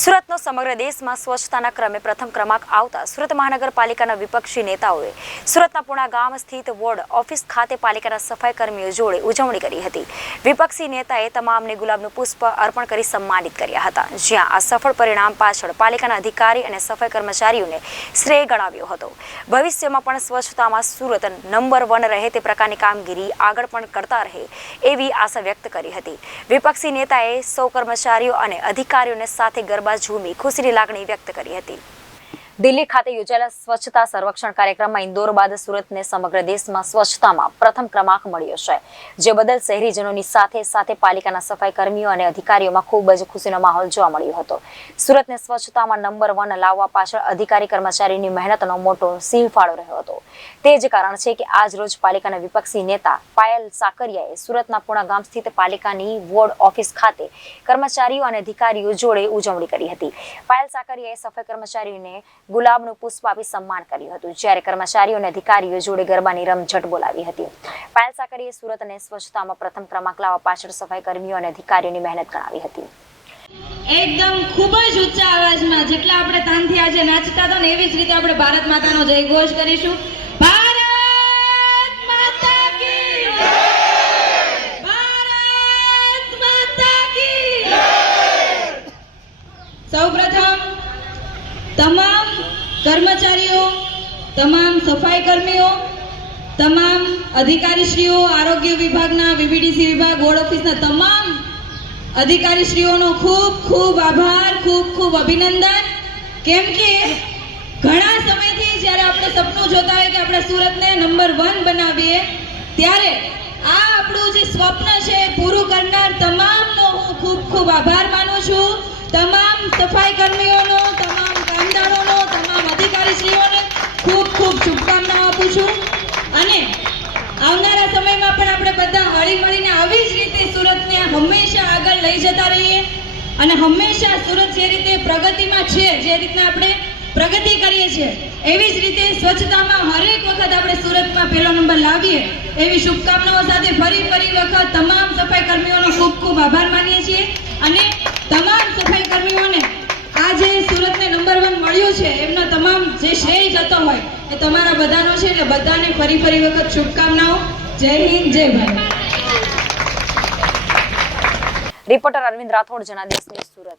સુરતનો સમગ્ર દેશમાં સ્વચ્છતાના ક્રમે પ્રથમ ક્રમાંક આવતા સુરત મહાનગરપાલિકાના વિપક્ષી નેતાઓએ સુરતના પુણા ગામ સ્થિત વોર્ડ ઓફિસ ખાતે પાલિકાના સફાઈ કર્મીઓ જોડે ઉજવણી કરી હતી। વિપક્ષી નેતાએ તમામને ગુલાબનું પુષ્પ અર્પણ કરી સન્માનિત કર્યા હતા, જ્યાં આ સફળ પરિણામ પાછળ પાલિકાના અધિકારી અને સફાઈ કર્મચારીઓને શ્રેય ગણાવ્યો હતો। ભવિષ્યમાં પણ સ્વચ્છતામાં સુરત નંબર 1 રહે તે પ્રકારની કામગીરી આગળ પણ કરતા રહે એવી આશા વ્યક્ત કરી હતી। વિપક્ષી નેતાએ સૌ કર્મચારીઓ અને અધિકારીઓને સાથે ગરબા ઝૂમી ખુશીની લાગણી વ્યક્ત કરી હતી। દિલ્હી ખાતે યોજાયેલા સ્વચ્છતા સર્વેક્ષણ કાર્યક્રમમાં ઇન્દોર બાદ સુરતને સમગ્ર દેશમાં સ્વચ્છતામાં પ્રથમ ક્રમાંક મળ્યો છે, જે બદલ શહેરીજનોની સાથે સાથે પાલિકાના સફાઈ કર્મીઓ અને અધિકારીઓમાં ખૂબ જ ખુશીનો માહોલ જોવા મળ્યો હતો। સુરતને સ્વચ્છતામાં નંબર 1 લાવવા પાછળ અધિકારી કર્મચારીની મહેનતનો મોટો સિંહ ફાળો રહ્યો હતો। તે જ કારણ છે કે આજ રોજ પાલિકાના વિપક્ષી નેતા પાયલ સાકરિયાએ સુરતના પુણા ગામ સ્થિત પાલિકાની વોર્ડ ઓફિસ ખાતે કર્મચારીઓ અને અધિકારીઓ જોડે ઉજવણી કરી હતી। પાયલ સાકરિયાએ સફાઈ કર્મચારીઓને ગુલાબનું પુષ્પ આપી સન્માન કર્યું હતું, જ્યારે કર્મચારીઓ અને અધિકારીઓ જોડે ગરબાની રમઝટ બોલાવી હતી। પાયલ સાકરિયાએ સુરતને સ્વચ્છતામાં પ્રથમ ક્રમાંક લાવવા પાછળ સફાઈ કર્મીઓ અને અધિકારીઓની મહેનત ગણાવી હતી। એકદમ ખૂબ જ ઊંચા અવાજમાં જેટલા આપણે તાનથી આજે નાચતા હતા ને એવી જ રીતે આપણે ભારત માતાનો જય ઘોષ કરીશું। ભારત માતા કી જય! ભારત માતા કી જય! સૌપ્રથમ તમામ કર્મચારીઓ, તમામ સફાઈ કર્મીઓ, તમામ અધિકારીશ્રીઓ, આરોગ્ય વિભાગના વીવીડીસી વિભાગ, વોર્ડ ઓફિસના તમામ અધિકારીશ્રીઓનો ખૂબ ખૂબ આભાર, ખૂબ ખૂબ અભિનંદન। કેમ કે ઘણા સમયથી જ્યારે આપણે સપનું જોતા હોય કે આપણે સુરતને નંબર 1 બનાવીએ, ત્યારે આ આપણું જે સ્વપ્ન છે પૂરું કરનાર તમામનો હું ખૂબ ખૂબ આભાર માનું છું। તમામ સફાઈ કર્મીઓનો, તમામ કામદારોનો, તમામ અધિકારીશ્રીઓને ખૂબ ખૂબ શુભકામનાઓ આપું છું। અને આવનારા સમયમાં પણ આપણે બધા હળી મળીને આવી જ રીતે સુરતને હંમેશા આગળ લઈ જતા રહીએ અને હંમેશા સુરત જે રીતે પ્રગતિમાં છે, જે રીતના આપણે પ્રગતિ કરીએ છીએ, એવી જ રીતે સ્વચ્છતામાં હરેક વખત આપણે સુરતમાં પહેલો નંબર લાવીએ એવી શુભકામનાઓ સાથે ફરી વખત તમામ સફાઈ કર્મીઓનો ખૂબ ખૂબ આભાર માનીએ છીએ। અને તમામ સફાઈ કર્મીઓને આ જે સુરતને નંબર 1 મળ્યું છે એમનો તમામ જે શ્રેય જતો હોય એ તમારા બધાનો છે, એટલે બધાને ફરી વખત શુભકામનાઓ। જય હિન્દ, જય ભારત। Reporter Arvind Rathod, Janadesh News, Surat.